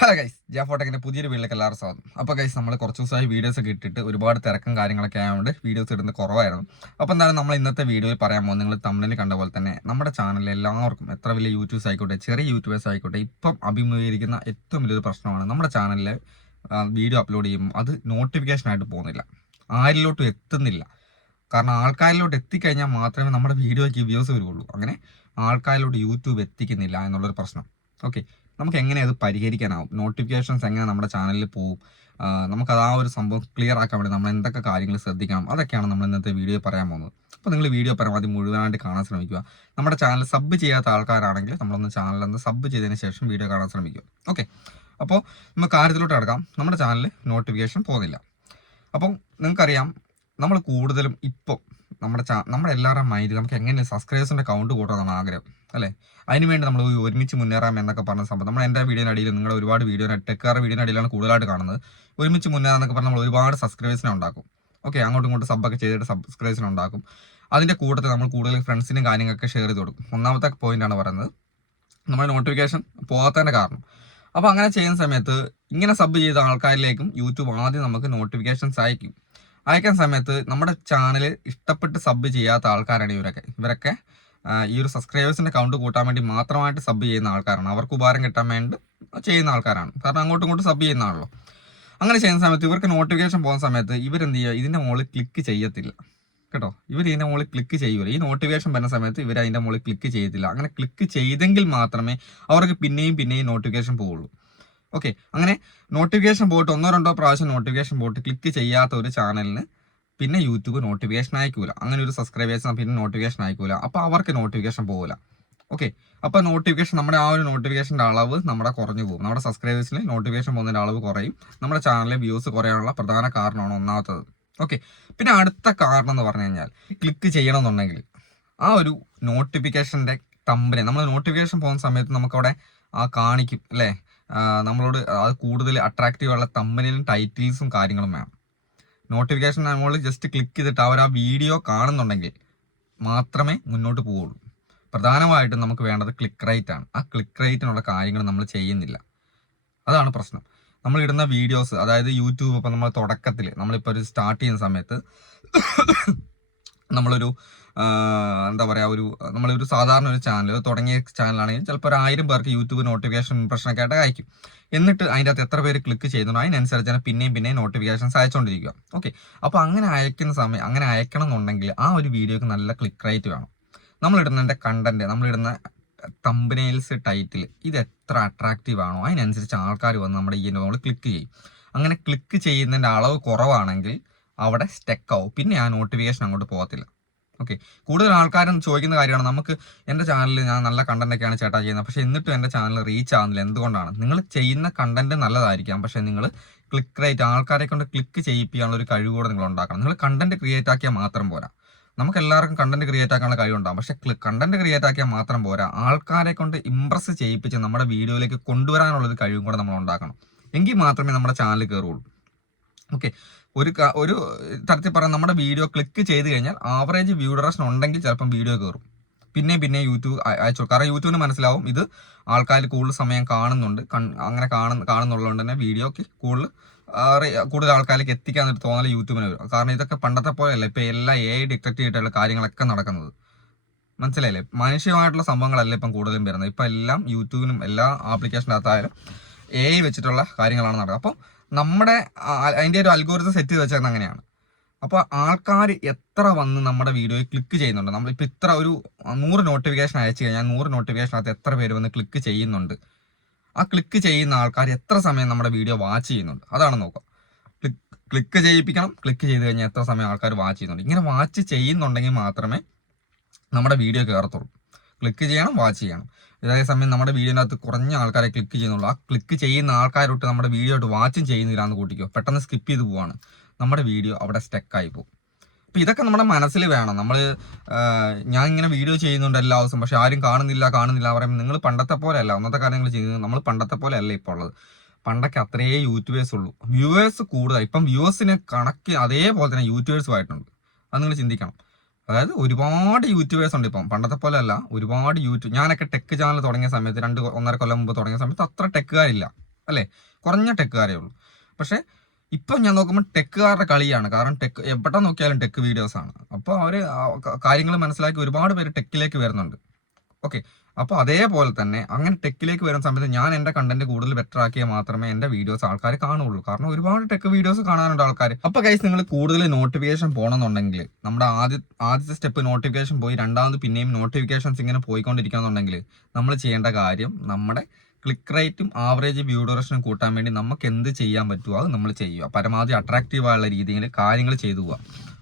Hello guys, ജാഫോട്ടെക്കിന്റെ പുതിയൊരു വീട്ടിലേക്ക് എല്ലാവരും സ്വാഗതം. അപ്പോൾ ഗൈസ്, നമ്മൾ കുറച്ച് ദിവസമായി വീഡിയോസ് ഒക്കെ ഇട്ടിട്ട് ഒരുപാട് തിരക്കും കാര്യങ്ങളൊക്കെ ആയതുകൊണ്ട് വീഡിയോസ് ഇടുന്നത് കുറവായിരുന്നു. അപ്പോൾ എന്തായാലും നമ്മൾ ഇന്നത്തെ വീഡിയോയിൽ പറയാൻ പോകുന്നത്, നിങ്ങൾ തമ്മിൽ കണ്ട പോലെ തന്നെ നമ്മുടെ ചാനലിൽ എല്ലാവർക്കും, എത്ര വലിയ യൂട്യൂബേഴ്സ് ആയിക്കോട്ടെ ചെറിയ യൂട്യൂബേഴ്സ് ആയിക്കോട്ടെ, ഇപ്പം അഭിമുഖീകരിക്കുന്ന ഏറ്റവും വലിയൊരു പ്രശ്നമാണ് നമ്മുടെ ചാനലിൽ വീഡിയോ അപ്ലോഡ് ചെയ്യുമ്പോൾ അത് നോട്ടിഫിക്കേഷനായിട്ട് പോകുന്നില്ല, ആരിലോട്ടും എത്തുന്നില്ല. കാരണം ആൾക്കാരിലോട്ട് എത്തിക്കഴിഞ്ഞാൽ മാത്രമേ നമ്മുടെ വീഡിയോയ്ക്ക് വ്യൂസ് വരുള്ളൂ. അങ്ങനെ ആൾക്കാരിലോട്ട് യൂട്യൂബ് എത്തിക്കുന്നില്ല എന്നുള്ളൊരു പ്രശ്നം. ഓക്കെ, നമുക്ക് എങ്ങനെ അത് പരിഹരിക്കാനാവും, നോട്ടിഫിക്കേഷൻസ് എങ്ങനെ നമ്മുടെ ചാനലിൽ പോകും, നമുക്കത് ആ ഒരു സംഭവം ക്ലിയർ ആക്കാൻ വേണ്ടി നമ്മൾ എന്തൊക്കെ കാര്യങ്ങൾ ശ്രദ്ധിക്കണം, അതൊക്കെയാണ് നമ്മൾ ഇന്നത്തെ വീഡിയോ പറയാൻ പോകുന്നത്. അപ്പോൾ നിങ്ങൾ വീഡിയോ പരമാവധി മുഴുവനായിട്ട് കാണാൻ ശ്രമിക്കുക. നമ്മുടെ ചാനൽ സബ് ചെയ്യാത്ത ആൾക്കാരാണെങ്കിൽ നമ്മളൊന്ന് ചാനലൊന്ന് സബ് ചെയ്തതിന് ശേഷം വീഡിയോ കാണാൻ ശ്രമിക്കുക. ഓക്കെ, അപ്പോൾ നമുക്ക് കാര്യത്തിലോട്ട് കിടക്കാം. നമ്മുടെ ചാനലിൽ നോട്ടിഫിക്കേഷൻ പോകുന്നില്ല. അപ്പം നിങ്ങൾക്കറിയാം, നമ്മൾ കൂടുതലും ഇപ്പോൾ നമ്മുടെ എല്ലാവരുടെയും മൈൻഡിൽ നമുക്ക് എങ്ങനെ സബ്സ്ക്രൈബേഴ്സിൻ്റെ കൗണ്ട് കൂട്ടണമെന്നാണ് ആഗ്രഹം, അല്ലേ? അതിനുവേണ്ടി നമ്മൾ ഒരുമിച്ച് മുന്നേറാം എന്നൊക്കെ പറഞ്ഞ സംഭവം നമ്മൾ എൻ്റെ വീഡിയോയുടെ അടിയിൽ, നിങ്ങളുടെ ഒരുപാട് ടെക്കാർ വീഡിയോയുടെ അടിയിലാണ് കൂടുതലായിട്ട് കാണുന്നത്. ഒരുമിച്ച് മുന്നേറാന്നൊക്കെ പറഞ്ഞാൽ നമ്മൾ ഒരുപാട് സബ്സ്ക്രൈബേഴ്സിനെ ഉണ്ടാക്കും. ഓക്കെ, അങ്ങോട്ടും ഇങ്ങോട്ടും സബ്ബൊക്കെ ചെയ്തിട്ട് സബ്സ്ക്രൈബേഴ്സിനെ ഉണ്ടാക്കും. അതിൻ്റെ കൂട്ടത്തിൽ നമ്മൾ കൂടുതൽ ഫ്രണ്ട്സിനും കാര്യങ്ങളൊക്കെ ഷെയർ ചെയ്ത് കൊടുക്കും. ഒന്നാമത്തെ പോയിന്റാണ് പറയുന്നത്, നമ്മുടെ നോട്ടിഫിക്കേഷൻ പോകാത്തതിൻ്റെ കാരണം. അപ്പോൾ അങ്ങനെ ചെയ്യുന്ന സമയത്ത് ഇങ്ങനെ സബ് ചെയ്ത ആൾക്കാരിലേക്കും യൂട്യൂബ് ആദ്യം നമുക്ക് നോട്ടിഫിക്കേഷൻസ് അയക്കാൻ സമയത്ത് നമ്മുടെ ചാനൽ ഇഷ്ടപ്പെട്ട് സബ് ചെയ്യാത്ത ആൾക്കാരാണ് ഇവരൊക്കെ ഈ ഒരു സബ്സ്ക്രൈബേഴ്സിൻ്റെ കൗണ്ട് കൂട്ടാൻ വേണ്ടി മാത്രമായിട്ട് സബ് ചെയ്യുന്ന ആൾക്കാരാണ്. അവർക്ക് ഉപകാരം കിട്ടാൻ വേണ്ടി ചെയ്യുന്ന ആൾക്കാരാണ്. കാരണം അങ്ങോട്ടും ഇങ്ങോട്ടും സബ് ചെയ്യുന്നതാണല്ലോ. അങ്ങനെ ചെയ്യുന്ന സമയത്ത് ഇവർക്ക് നോട്ടിഫിക്കേഷൻ പോകുന്ന സമയത്ത് ഇവരെന്ത് ചെയ്യുക, ഇതിൻ്റെ മുകളിൽ ക്ലിക്ക് ചെയ്യത്തില്ല കേട്ടോ. ഇവർ ഇതിൻ്റെ മുകളിൽ ക്ലിക്ക് ചെയ്യൂല. ഈ നോട്ടിഫിക്കേഷൻ വരുന്ന സമയത്ത് ഇവർ അതിൻ്റെ മുകളിൽ ക്ലിക്ക് ചെയ്യത്തില്ല. അങ്ങനെ ക്ലിക്ക് ചെയ്തെങ്കിൽ മാത്രമേ അവർക്ക് പിന്നെയും നോട്ടിഫിക്കേഷൻ പോവുള്ളൂ. ഓക്കെ, അങ്ങനെ നോട്ടിഫിക്കേഷൻ പോയിട്ട് 1-2 പ്രാവശ്യം നോട്ടിഫിക്കേഷൻ പോയിട്ട് ക്ലിക്ക് ചെയ്യാത്ത ഒരു ചാനലിന് പിന്നെ യൂട്യൂബ് നോട്ടിഫിക്കേഷൻ അയക്കൂല. അങ്ങനെ ഒരു സബ്സ്ക്രൈബേഴ്സിന് പിന്നെ നോട്ടിഫിക്കേഷൻ അയക്കൂല. അപ്പോൾ അവർക്ക് നോട്ടിഫിക്കേഷൻ പോകില്ല. ഓക്കെ, അപ്പോൾ നോട്ടിഫിക്കേഷൻ, നമ്മുടെ ആ ഒരു നോട്ടിഫിക്കേഷൻ്റെ അളവ് നമ്മുടെ കുറഞ്ഞു പോകും. നമ്മുടെ സബ്സ്ക്രൈബേഴ്സിന് നോട്ടിഫിക്കേഷൻ പോകുന്നതിൻ്റെ അളവ് കുറയും. നമ്മുടെ ചാനലിലെ വ്യൂസ് കുറയാനുള്ള പ്രധാന കാരണമാണ് ഒന്നാമത്തത്. ഓക്കെ, പിന്നെ അടുത്ത കാരണം എന്ന് പറഞ്ഞു കഴിഞ്ഞാൽ, ക്ലിക്ക് ചെയ്യണമെന്നുണ്ടെങ്കിൽ ആ ഒരു നോട്ടിഫിക്കേഷൻ്റെ തമ്പിനെ, നമ്മൾ നോട്ടിഫിക്കേഷൻ പോകുന്ന സമയത്ത് നമുക്കവിടെ കാണിക്കും, അല്ലേ? നമ്മളോട് അത് കൂടുതൽ അട്രാക്റ്റീവുള്ള തമ്പനിലും ടൈറ്റിൽസും കാര്യങ്ങളും വേണം. നോട്ടിഫിക്കേഷൻ നമ്മൾ ജസ്റ്റ് ക്ലിക്ക് ചെയ്തിട്ട് അവർ ആ വീഡിയോ കാണുന്നുണ്ടെങ്കിൽ മാത്രമേ മുന്നോട്ട് പോവുള്ളൂ. പ്രധാനമായിട്ടും നമുക്ക് വേണ്ടത് ക്ലിക്ക് റേറ്റ് ആണ്. ആ ക്ലിക്ക് റേറ്റിനുള്ള കാര്യങ്ങൾ നമ്മൾ ചെയ്യുന്നില്ല. അതാണ് പ്രശ്നം. നമ്മൾ ഇടുന്ന വീഡിയോസ്, അതായത് യൂട്യൂബ് ഇപ്പോൾ നമ്മൾ തുടക്കത്തിൽ നമ്മളിപ്പോൾ ഒരു സ്റ്റാർട്ട് ചെയ്യുന്ന സമയത്ത് നമ്മളൊരു എന്താ പറയുക, നമ്മളൊരു സാധാരണ ഒരു ചാനൽ തുടങ്ങിയ ചാനലാണെങ്കിൽ ചിലപ്പോൾ 1000 പേർക്ക് യൂട്യൂബ് നോട്ടിഫിക്കേഷൻ ഇംപ്രഷനൊക്കെ ആയിട്ട് അയക്കും. എന്നിട്ട് അതിൻ്റെ അകത്ത് എത്ര പേര് ക്ലിക്ക് ചെയ്യുന്നുണ്ടോ അതിനനുസരിച്ചാണ് പിന്നെയും നോട്ടിഫിക്കേഷൻസ് അയച്ചുകൊണ്ടിരിക്കുക. ഓക്കെ, അപ്പോൾ അങ്ങനെ അയക്കണം എന്നുണ്ടെങ്കിൽ ആ ഒരു വീഡിയോക്ക് നല്ല ക്ലിക്ക് റേറ്റ് വേണം. നമ്മളിടുന്നതിൻ്റെ കണ്ടന്റ്, നമ്മളിടുന്ന തമ്പനെയിൽസ്, ടൈറ്റിൽ, ഇത് എത്ര അട്രാക്റ്റീവ് ആണോ അതിനനുസരിച്ച് ആൾക്കാർ വന്ന് നമ്മുടെ ഈ നമ്മൾ ക്ലിക്ക് ചെയ്യും. അങ്ങനെ ക്ലിക്ക് ചെയ്യുന്നതിൻ്റെ അളവ് കുറവാണെങ്കിൽ അവിടെ സ്റ്റക്ക് ആവും. പിന്നെ ആ നോട്ടിഫിക്കേഷൻ അങ്ങോട്ട് പോകത്തില്ല. ഓക്കെ, കൂടുതൽ ആൾക്കാരും ചോദിക്കുന്ന കാര്യമാണ്, നമുക്ക് എൻ്റെ ചാനലിൽ ഞാൻ നല്ല കണ്ടന്റൊക്കെയാണ് ചേട്ടാ ചെയ്യുന്നത്, പക്ഷേ എന്നിട്ടും എൻ്റെ ചാനൽ റീച്ച് ആവുന്നില്ല, എന്തുകൊണ്ടാണ്? നിങ്ങൾ ചെയ്യുന്ന കണ്ടന്റ് നല്ലതായിരിക്കാം, പക്ഷേ നിങ്ങൾ ക്ലിക്ക് റേറ്റ്, ആൾക്കാരെ കൊണ്ട് ക്ലിക്ക് ചെയ്യിപ്പിക്കാനുള്ള ഒരു കഴിവ് കൂടെ നിങ്ങൾ ഉണ്ടാക്കണം. നിങ്ങൾ കണ്ടന്റ് ക്രിയേറ്റ് ആക്കിയാൽ മാത്രം പോരാ. നമുക്ക് എല്ലാവർക്കും കണ്ടന്റ് ക്രിയേറ്റ് ആക്കാനുള്ള കഴിവുണ്ടാകും, പക്ഷേ കണ്ടന്റ് ക്രിയേറ്റ് ആക്കിയാൽ മാത്രം പോരാ. ആൾക്കാരെ കൊണ്ട് ഇംപ്രസ് ചെയ്യിപ്പിച്ച് നമ്മുടെ വീഡിയോയിലേക്ക് കൊണ്ടുവരാനുള്ളൊരു കഴിവും കൂടെ നമ്മൾ ഉണ്ടാക്കണം. എങ്കിൽ മാത്രമേ നമ്മുടെ ചാനൽ കയറുള്ളൂ. ഓക്കെ, ഒരു തരത്തിൽ പറയാം, നമ്മുടെ വീഡിയോ ക്ലിക്ക് ചെയ്ത് കഴിഞ്ഞാൽ ആവറേജ് വ്യൂ ഡ്യൂറേഷൻ ഉണ്ടെങ്കിൽ ചിലപ്പം വീഡിയോ കയറും. പിന്നെ യൂട്യൂബ് അയച്ചു, കാരണം യൂട്യൂബിന് മനസ്സിലാവും ഇത് ആൾക്കാർ കൂടുതൽ സമയം കാണുന്നുണ്ട്, അങ്ങനെ കാണുന്നുള്ളതുകൊണ്ട് തന്നെ വീഡിയോക്ക് കൂടുതൽ ആൾക്കാരിലേക്ക് എത്തിക്കാന്നൊരു തോന്നൽ യൂട്യൂബിന് വരും. കാരണം ഇതൊക്കെ പണ്ടത്തെ പോലെയല്ല, ഇപ്പം എല്ലാം AI ഡിറ്റക്ട് ചെയ്തിട്ടുള്ള കാര്യങ്ങളൊക്കെ നടക്കുന്നത്. മനസ്സിലായില്ലേ? മനുഷ്യമായിട്ടുള്ള സംഭവങ്ങളല്ല ഇപ്പം കൂടുതലും വരുന്നത്. ഇപ്പം എല്ലാം യൂട്യൂബിനും എല്ലാ ആപ്ലിക്കേഷനകത്തായാലും AI വെച്ചിട്ടുള്ള കാര്യങ്ങളാണ് നടക്കുക. അപ്പോൾ അതിൻ്റെ ഒരു അൽഗോരിതം സെറ്റ് ചെയ്ത് വെച്ചത് അങ്ങനെയാണ്. അപ്പോൾ ആൾക്കാർ എത്ര വന്ന് നമ്മുടെ വീഡിയോയിൽ ക്ലിക്ക് ചെയ്യുന്നുണ്ട്, നമ്മളിപ്പോൾ ഇത്ര ഒരു 100 നോട്ടിഫിക്കേഷൻ അയച്ചു കഴിഞ്ഞാൽ 100 നോട്ടിഫിക്കേഷനകത്ത് എത്ര പേര് വന്ന് ക്ലിക്ക് ചെയ്യുന്നുണ്ട്, ആ ക്ലിക്ക് ചെയ്യുന്ന ആൾക്കാർ എത്ര സമയം നമ്മുടെ വീഡിയോ വാച്ച് ചെയ്യുന്നുണ്ട്, അതാണ് നോക്കുക. ക്ലിക്ക് ചെയ്യിപ്പിക്കണം. ക്ലിക്ക് ചെയ്ത് കഴിഞ്ഞാൽ എത്ര സമയം ആൾക്കാർ വാച്ച് ചെയ്യുന്നുണ്ട്. ഇങ്ങനെ വാച്ച് ചെയ്യുന്നുണ്ടെങ്കിൽ മാത്രമേ നമ്മുടെ വീഡിയോ കയറത്തുള്ളൂ. ക്ലിക്ക് ചെയ്യണം, വാച്ച് ചെയ്യണം. അതേസമയം നമ്മുടെ വീഡിയോനകത്ത് കുറഞ്ഞ ആൾക്കാരെ ക്ലിക്ക് ചെയ്യുന്നുള്ളൂ. ആ ക്ലിക്ക് ചെയ്യുന്ന ആൾക്കാരോട്ട് നമ്മുടെ വീഡിയോ ആയിട്ട് വാച്ചും ചെയ്യുന്നില്ല എന്ന് കൂട്ടിക്കോ, പെട്ടെന്ന് സ്കിപ്പ് ചെയ്ത് പോവാണ്, നമ്മുടെ വീഡിയോ അവിടെ സ്റ്റക്കായി പോകും. അപ്പോൾ ഇതൊക്കെ നമ്മുടെ മനസ്സിൽ വേണം. ഞാൻ ഇങ്ങനെ വീഡിയോ ചെയ്യുന്നുണ്ട് എല്ലാ ദിവസവും, പക്ഷെ ആരും കാണുന്നില്ല പറയുമ്പോൾ നിങ്ങൾ പണ്ടത്തെ പോലെ അല്ല. ഒന്നത്തെ കാര്യങ്ങൾ ചെയ്യുന്നത് നമ്മൾ പണ്ടത്തെ പോലെ അല്ല ഇപ്പോൾ ഉള്ളത്. പണ്ടൊക്കെ അത്രയേ യൂട്യൂബേഴ്സ് ഉള്ളൂ. വ്യൂവേഴ്സ് കൂടുതൽ, ഇപ്പം വ്യൂവേഴ്സിനെ കണക്ക് അതേപോലെ തന്നെ യൂട്യൂബേഴ്സും ആയിട്ടുണ്ട്. അത് നിങ്ങൾ ചിന്തിക്കണം. അതായത് ഒരുപാട് യൂട്യൂബേഴ്സ് ഉണ്ട് ഇപ്പം, പണ്ടത്തെ പോലെ അല്ല. ഒരുപാട് ഞാനൊക്കെ ടെക് ചാനൽ തുടങ്ങിയ സമയത്ത് 1.5 കൊല്ലം മുമ്പ് തുടങ്ങിയ സമയത്ത് അത്ര ടെക്കുകാരില്ല. അല്ലേ? കുറഞ്ഞ ടെക്കുകാരേ ഉള്ളൂ. പക്ഷേ ഇപ്പം ഞാൻ നോക്കുമ്പോൾ ടെക്കുകാരുടെ കളിയാണ്. കാരണം ടെക്ക് എവിടെ നോക്കിയാലും ടെക്ക് വീഡിയോസാണ്. അപ്പോൾ അവർ കാര്യങ്ങൾ മനസ്സിലാക്കി ഒരുപാട് പേര് ടെക്കിലേക്ക് വരുന്നുണ്ട്. ഓക്കെ. അപ്പോൾ അതേപോലെ തന്നെ അങ്ങനെ ടെക്കിലേക്ക് വരുന്ന സമയത്ത് ഞാൻ എൻ്റെ കണ്ടന്റ് കൂടുതൽ ബെറ്റർ ആക്കിയാൽ മാത്രമേ എൻ്റെ വീഡിയോസ് ആൾക്കാർ കാണുള്ളൂ. കാരണം ഒരുപാട് ടെക്ക് വീഡിയോസ് കാണാനുണ്ട് ആൾക്കാർ. അപ്പോൾ ഗൈസ്, നിങ്ങൾ കൂടുതൽ നോട്ടിഫിക്കേഷൻ പോകണമെന്നുണ്ടെങ്കിൽ നമ്മുടെ ആദ്യത്തെ സ്റ്റെപ്പ് നോട്ടിഫിക്കേഷൻ പോയി രണ്ടാമത് പിന്നെയും നോട്ടിഫിക്കേഷൻസ് ഇങ്ങനെ പോയിക്കൊണ്ടിരിക്കണമെന്നുണ്ടെങ്കിൽ നമ്മൾ ചെയ്യേണ്ട കാര്യം നമ്മുടെ ക്ലിക്ക് റേറ്റും ആവറേജ് വ്യൂ ഡ്യൂറേഷനും കൂട്ടാൻ വേണ്ടി നമുക്ക് എന്ത് ചെയ്യാൻ പറ്റുമോ അത് നമ്മൾ ചെയ്യുക. പരമാവധി അട്രാക്റ്റീവായുള്ള രീതിയിൽ കാര്യങ്ങൾ ചെയ്തു പോവുക.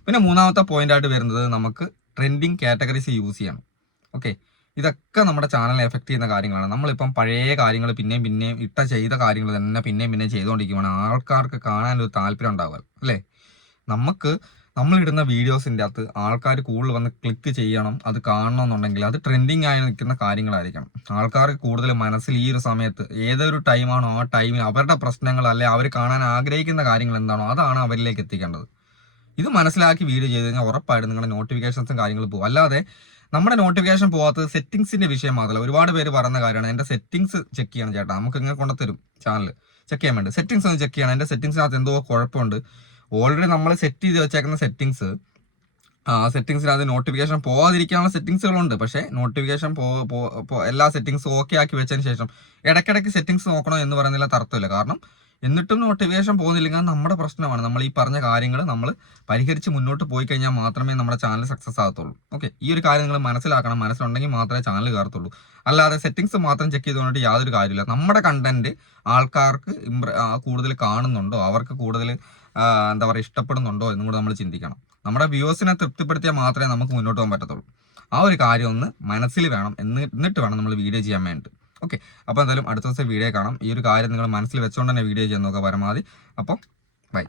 പിന്നെ മൂന്നാമത്തെ പോയിന്റായിട്ട് വരുന്നത് നമുക്ക് ട്രെൻഡിങ് കാറ്റഗറീസ് യൂസ് ചെയ്യണം. ഓക്കെ. ഇതൊക്കെ നമ്മുടെ ചാനലിനെ എഫക്ട് ചെയ്യുന്ന കാര്യങ്ങളാണ്. നമ്മളിപ്പം പഴയ കാര്യങ്ങൾ പിന്നെയും ചെയ്ത കാര്യങ്ങൾ തന്നെ പിന്നെയും ചെയ്തുകൊണ്ടിരിക്കുവാണ് ആൾക്കാർക്ക് കാണാനൊരു താല്പര്യം ഉണ്ടാവുക അല്ലേ? നമ്മളിടുന്ന വീഡിയോസിൻ്റെ അകത്ത് ആൾക്കാർ കൂടുതൽ വന്ന് ക്ലിക്ക് ചെയ്യണം, അത് കാണണമെന്നുണ്ടെങ്കിൽ അത് ട്രെൻഡിങ് ആയി നിൽക്കുന്ന കാര്യങ്ങളായിരിക്കണം. ആൾക്കാർക്ക് കൂടുതൽ മനസ്സിൽ ഈ ഒരു സമയത്ത് ഏതൊരു ടൈമാണോ ആ ടൈമിൽ അവരുടെ പ്രശ്നങ്ങൾ അല്ലെ അവർ കാണാൻ ആഗ്രഹിക്കുന്ന കാര്യങ്ങൾ എന്താണോ അതാണ് അവരിലേക്ക് എത്തിക്കേണ്ടത്. ഇത് മനസ്സിലാക്കി വീഡിയോ ചെയ്ത് കഴിഞ്ഞാൽ ഉറപ്പായിട്ടും നിങ്ങളുടെ നോട്ടിഫിക്കേഷൻസും കാര്യങ്ങളും പോകും. അല്ലാതെ നമ്മുടെ നോട്ടിഫിക്കേഷൻ പോകാത്തത് സെറ്റിംഗ്സിന്റെ വിഷയം മാത്രമല്ല. ഒരുപാട് പേര് പറയുന്ന കാര്യമാണ് എൻ്റെ സെറ്റിംഗ്സ് ചെക്ക് ചെയ്യണം ചേട്ടാ, നമുക്ക് ഇങ്ങനെ കൊണ്ടുത്തരും ചാനൽ ചെക്ക് ചെയ്യാൻ വേണ്ടി. സെറ്റിംഗ്സ് ഒന്ന് ചെക്ക് ചെയ്യണം, എൻ്റെ സെറ്റിംഗ്സിനകത്ത് എന്തോ കുഴപ്പമുണ്ട്. ഓൾറെഡി നമ്മൾ സെറ്റ് ചെയ്ത് വെച്ചേക്കുന്ന സെറ്റിംഗ്സിനകത്ത് നോട്ടിഫിക്കേഷൻ പോകാതിരിക്കാനുള്ള സെറ്റിംഗ്സുകളുണ്ട്. പക്ഷേ നോട്ടിഫിക്കേഷൻ എല്ലാ സെറ്റിംഗ്സും ഓക്കെ ആക്കി വെച്ചതിന് ശേഷം ഇടയ്ക്കിടയ്ക്ക് സെറ്റിംഗ്സ് നോക്കണം എന്ന് പറയുന്നില്ല തർക്കമില്ല. കാരണം എന്നിട്ടും നോട്ടിഫിക്കേഷൻ പോകുന്നില്ലെങ്കിൽ നമ്മുടെ പ്രശ്നമാണ്. നമ്മൾ ഈ പറഞ്ഞ കാര്യങ്ങൾ നമ്മൾ പരിഹരിച്ച് മുന്നോട്ട് പോയി കഴിഞ്ഞാൽ മാത്രമേ നമ്മുടെ ചാനൽ സക്സസ് ആകത്തുള്ളൂ. ഓക്കെ. ഈ ഒരു കാര്യം നിങ്ങൾ മനസ്സിലാക്കണം. മനസ്സിലുണ്ടെങ്കിൽ മാത്രമേ ചാനൽ കയറത്തുള്ളൂ. അല്ലാതെ സെറ്റിംഗ്സ് മാത്രം ചെക്ക് ചെയ്തുകൊണ്ടിട്ട് യാതൊരു കാര്യമില്ല. നമ്മുടെ കണ്ടന്റ് ആൾക്കാർക്ക് കൂടുതൽ കാണുന്നുണ്ടോ, അവർക്ക് കൂടുതൽ എന്താ പറയുക ഇഷ്ടപ്പെടുന്നുണ്ടോ എന്നും കൂടെ നമ്മൾ ചിന്തിക്കണം. നമ്മുടെ വ്യൂവേഴ്സിനെ തൃപ്തിപ്പെടുത്തിയാൽ മാത്രമേ നമുക്ക് മുന്നോട്ട് പോകാൻ പറ്റത്തുള്ളൂ. ആ ഒരു കാര്യം ഒന്ന് മനസ്സിൽ വേണം. എന്നിട്ട് വേണം നമ്മൾ വീഡിയോ ചെയ്യാൻ വേണ്ടി. ഓക്കെ. അപ്പോൾ എന്തായാലും അടുത്ത ദിവസം വീഡിയോ കാണാം. ഈ ഒരു കാര്യം നിങ്ങൾ മനസ്സിൽ വെച്ചുകൊണ്ട് തന്നെ വീഡിയോ ചെയ്യാൻ നോക്കുക പരമാവധി. അപ്പോൾ ബൈ.